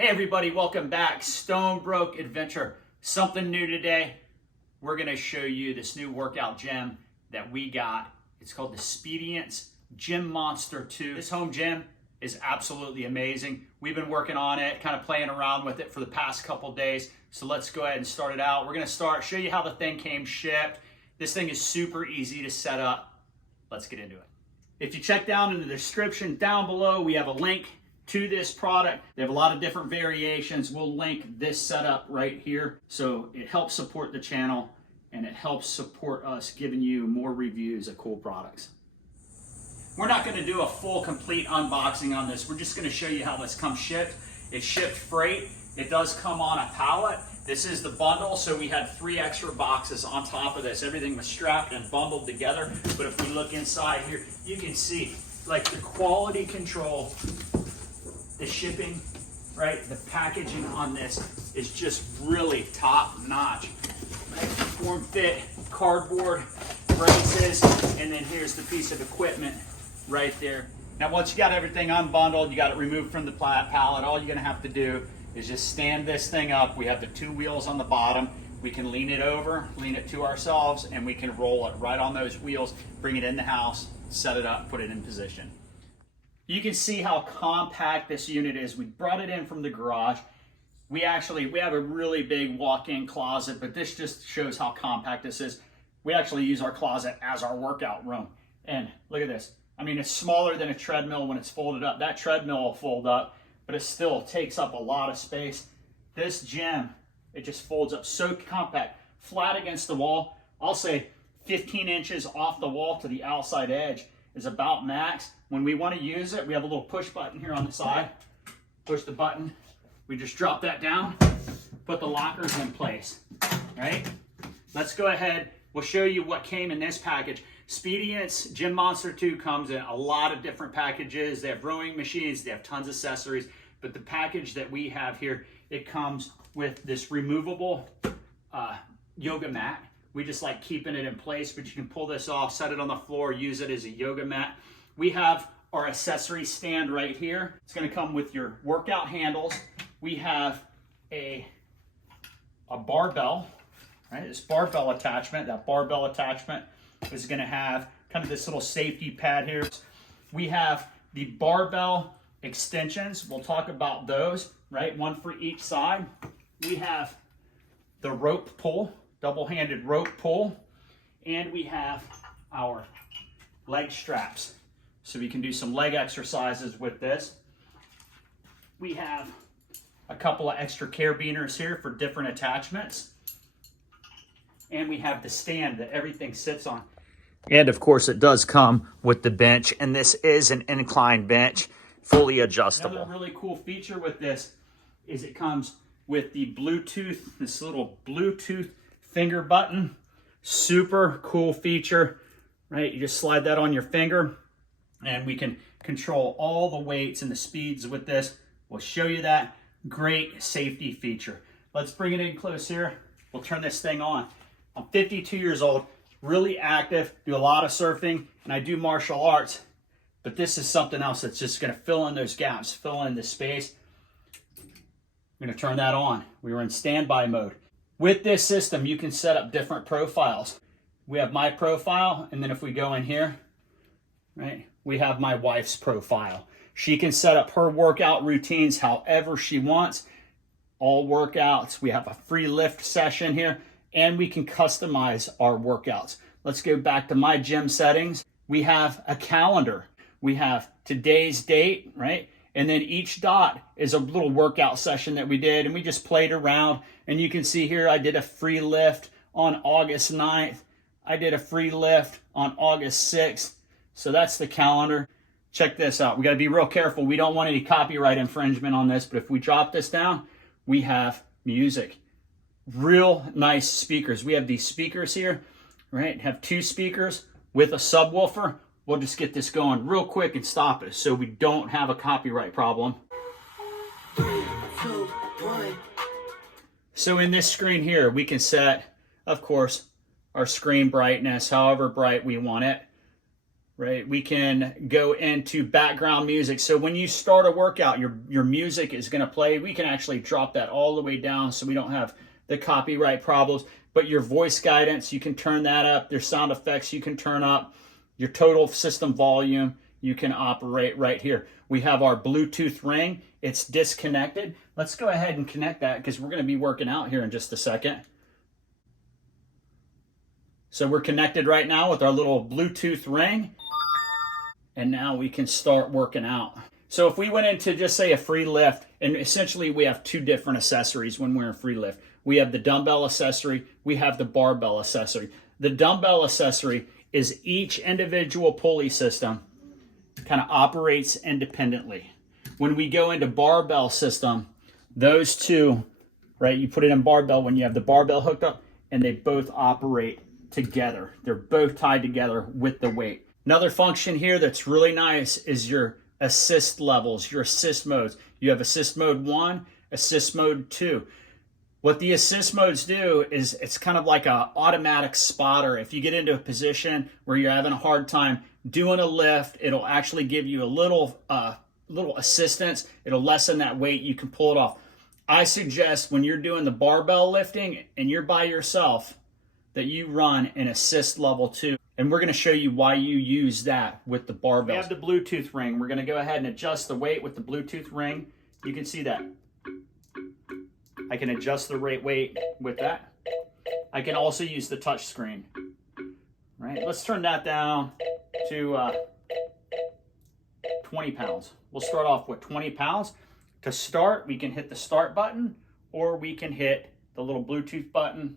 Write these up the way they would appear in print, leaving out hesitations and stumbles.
Hey everybody, welcome back. Stonebrook Adventure. Something new today. We're going to show you this new workout gym that we got. It's called the Spediance Gym Monster 2. This home gym is absolutely amazing. We've been working on it, kind of playing around with it for the past couple days. So let's go ahead and start it out. We're going to show you how the thing came shipped. This thing is super easy to set up. Let's get into it. If you check down in the description down below, we have a link to this product. They have a lot of different variations. We'll link this setup right here. So it helps support the channel and it helps support us giving you more reviews of cool products. We're not going to do a full complete unboxing on this. We're just going to show you how this comes shipped. It's shipped freight. It does come on a pallet. This is the bundle, so we had 3 extra boxes on top of this. Everything was strapped and bundled together. But if we look inside here, you can see like the quality control, the shipping, right? The packaging on this is just really top notch. Right? Form fit, cardboard, braces, and then here's the piece of equipment right there. Now once you got everything unbundled, you got it removed from the pallet, all you're gonna have to do is just stand this thing up. We have the 2 wheels on the bottom. We can lean it over, lean it to ourselves, and we can roll it right on those wheels, bring it in the house, set it up, put it in position. You can see how compact this unit is. We brought it in from the garage. We have a really big walk-in closet, but this just shows how compact this is. We actually use our closet as our workout room. And look at this. I mean, it's smaller than a treadmill when it's folded up. That treadmill will fold up, but it still takes up a lot of space. This gym, it just folds up so compact, flat against the wall. I'll say 15 inches off the wall to the outside edge is about max. When we want to use it, we have a little push button here on the side. Push the button. We just drop that down, put the lockers in place, right? Let's go ahead. We'll show you what came in this package. Spediance Gym Monster 2 comes in a lot of different packages. They have rowing machines, they have tons of accessories, but the package that we have here, it comes with this removable yoga mat. We just like keeping it in place, but you can pull this off, set it on the floor, use it as a yoga mat. We have our accessory stand right here. It's going to come with your workout handles. We have a barbell, right? This barbell attachment. That barbell attachment is going to have kind of this little safety pad here. We have the barbell extensions. We'll talk about those, right? One for each side. We have the rope pull, double-handed rope pull, and we have our leg straps. So we can do some leg exercises with this. We have a couple of extra carabiners here for different attachments. And we have the stand that everything sits on. And of course it does come with the bench, and this is an incline bench, fully adjustable. Another really cool feature with this is it comes with the Bluetooth, this little Bluetooth finger button. Super cool feature, right? You just slide that on your finger and we can control all the weights and the speeds with this. We'll show you that. Great safety feature. Let's bring it in close here. We'll turn this thing on. I'm 52 years old, really active, do a lot of surfing, and I do martial arts, but this is something else that's just gonna fill in those gaps, fill in the space. I'm gonna turn that on. We were in standby mode. With this system, you can set up different profiles. We have my profile, and then if we go in here, right, we have my wife's profile. She can set up her workout routines however she wants. All workouts. We have a free lift session here, and we can customize our workouts. Let's go back to my gym settings. We have a calendar. We have today's date, right? And then each dot is a little workout session that we did, and we just played around. And you can see here, I did a free lift on August 9th. I did a free lift on August 6th. So that's the calendar. Check this out. We got to be real careful. We don't want any copyright infringement on this, but if we drop this down, we have music. Real nice speakers. We have these speakers here, right? Have 2 speakers with a subwoofer. We'll just get this going real quick and stop it so we don't have a copyright problem. 3, 2, 1. So in this screen here, we can set, of course, our screen brightness, however bright we want it. right? We can go into background music. So when you start a workout, your music is going to play. We can actually drop that all the way down so we don't have the copyright problems. But your voice guidance, you can turn that up. There's sound effects you can turn up. Your total system volume, you can operate right here. We have our Bluetooth ring. It's disconnected. Let's go ahead and connect that because we're going to be working out here in just a second. So we're connected right now with our little Bluetooth ring. And now we can start working out. So if we went into just say a free lift, and essentially we have two different accessories when we're in free lift. We have the dumbbell accessory, we have the barbell accessory. The dumbbell accessory is each individual pulley system kind of operates independently. When we go into barbell system, those two, right, you put it in barbell when you have the barbell hooked up, and they both operate together. They're both tied together with the weight. Another function here that's really nice is your assist levels, your assist modes. You have assist mode 1, assist mode 2. What the assist modes do is it's kind of like an automatic spotter. If you get into a position where you're having a hard time doing a lift, it'll actually give you a little assistance. It'll lessen that weight. You can pull it off. I suggest when you're doing the barbell lifting and you're by yourself that you run an assist level 2. And we're going to show you why you use that with the barbells. We have the Bluetooth ring. We're going to go ahead and adjust the weight with the Bluetooth ring. You can see that. I can adjust the weight with that. I can also use the touch screen. Right? Let's turn that down to 20 pounds. We'll start off with 20 pounds. To start, we can hit the start button or we can hit the little Bluetooth button.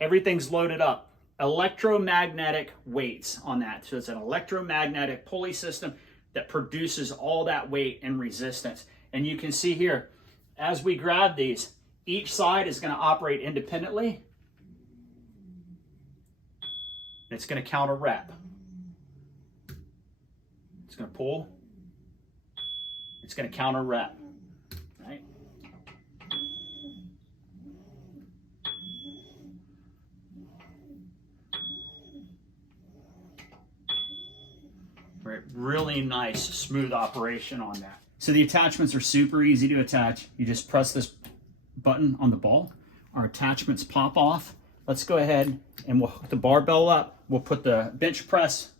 Everything's loaded up. Electromagnetic weights on that. So it's an electromagnetic pulley system that produces all that weight and resistance. And you can see here, as we grab these, each side is going to operate independently. It's going to count a rep. It's going to pull. It's going to count a rep. Right? Right, really nice, smooth operation on that. So the attachments are super easy to attach. You just press this button on the ball. Our attachments pop off. Let's go ahead and we'll hook the barbell up. We'll put the bench press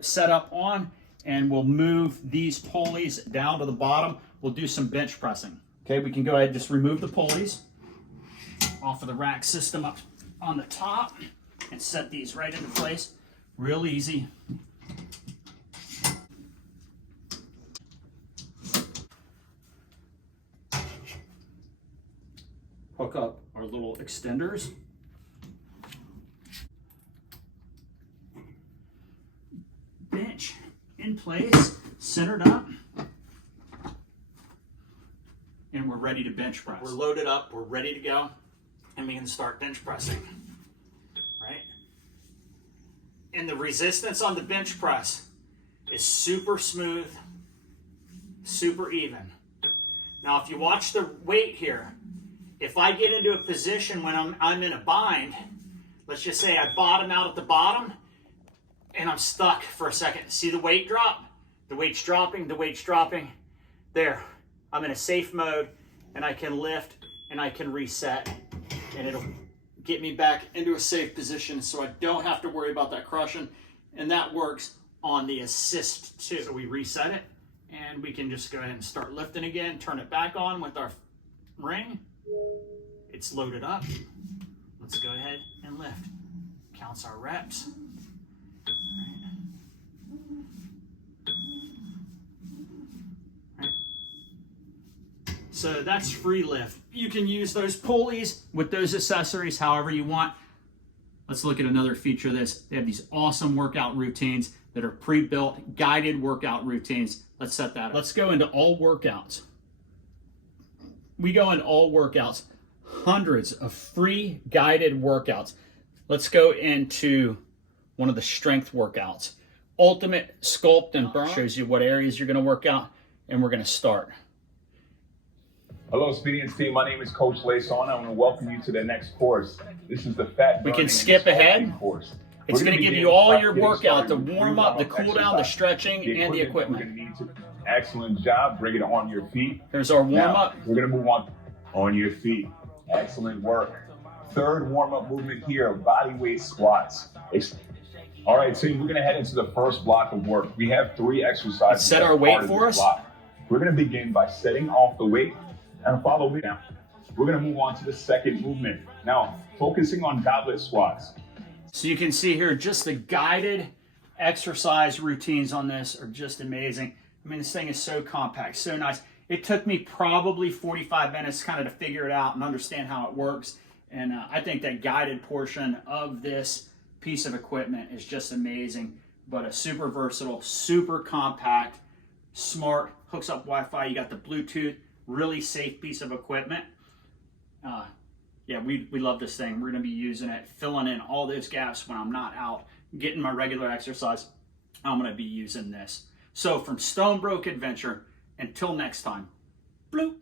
setup on, and we'll move these pulleys down to the bottom. We'll do some bench pressing. Okay, we can go ahead and just remove the pulleys off of the rack system up on the top and set these right into place. Real easy. Hook up our little extenders. Bench in place, centered up. And we're ready to bench press. We're loaded up, we're ready to go, and we can start bench pressing, right? And the resistance on the bench press is super smooth, super even. Now, if you watch the weight here, if I get into a position when I'm in a bind, let's just say I bottom out at the bottom and I'm stuck for a second. See the weight drop? The weight's dropping, the weight's dropping. There, I'm in a safe mode and I can lift and I can reset and it'll get me back into a safe position so I don't have to worry about that crushing. And that works on the assist too. So we reset it and we can just go ahead and start lifting again, turn it back on with our ring. It's loaded up. Let's go ahead and lift. Counts our reps. Right. So that's free lift. You can use those pulleys with those accessories however you want. Let's look at another feature of this. They have these awesome workout routines that are pre-built, guided workout routines. Let's set that up. Let's go into all workouts. We go into all workouts, hundreds of free guided workouts. Let's go into one of the strength workouts. Ultimate Sculpt and Burn shows you what areas you're going to work out, and we're going to start. Hello, Spediance team. My name is Coach Layson. I want to welcome you to the next course. This is the fat. We can skip ahead. Course. It's going to give you all your workout, the warm up, the cool down, the stretching, and the equipment. We're going to need to. Excellent job. Bring it on your feet. Here's our warm up. We're going to move on your feet. Excellent work. Third warm up movement here, body weight squats. All right, team, we're going to head into the first block of work. We have 3 exercises. Set our weight for us. We're going to begin by setting off the weight and follow me down. We're going to move on to the second movement. Now, focusing on goblet squats. So you can see here, just the guided exercise routines on this are just amazing. I mean, this thing is so compact, so nice. It took me probably 45 minutes kind of to figure it out and understand how it works. And I think that guided portion of this piece of equipment is just amazing. But a super versatile, super compact, smart, hooks up Wi-Fi. You got the Bluetooth, really safe piece of equipment. Yeah, we love this thing. We're going to be using it, filling in all those gaps when I'm not out getting my regular exercise. I'm going to be using this. So from Stonebrook Adventure, until next time, bloop.